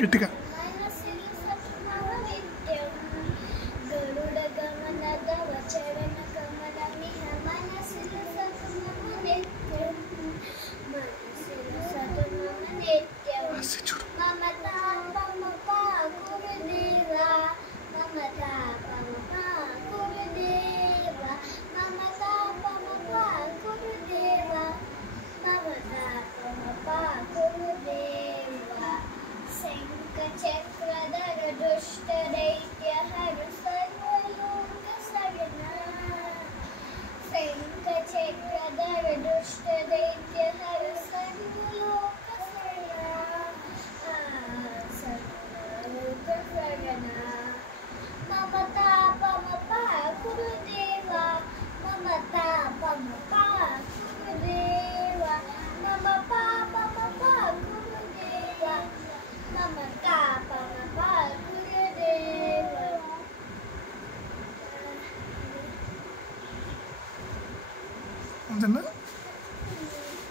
గట్టిగా చూడు. चक्रधर दुष्ट दैत्य हर सर्वलोक सगना शंख चक्रधर दुष्ट दैत्य हर सर्वलोक सगना सर्वलोक सगना ममता पमपा गुरुदेवा ममता पमपा गुरुदेवा ममपा पमपा गुरुदेवा ममता पमपा गुरुदेवा అంతేనా?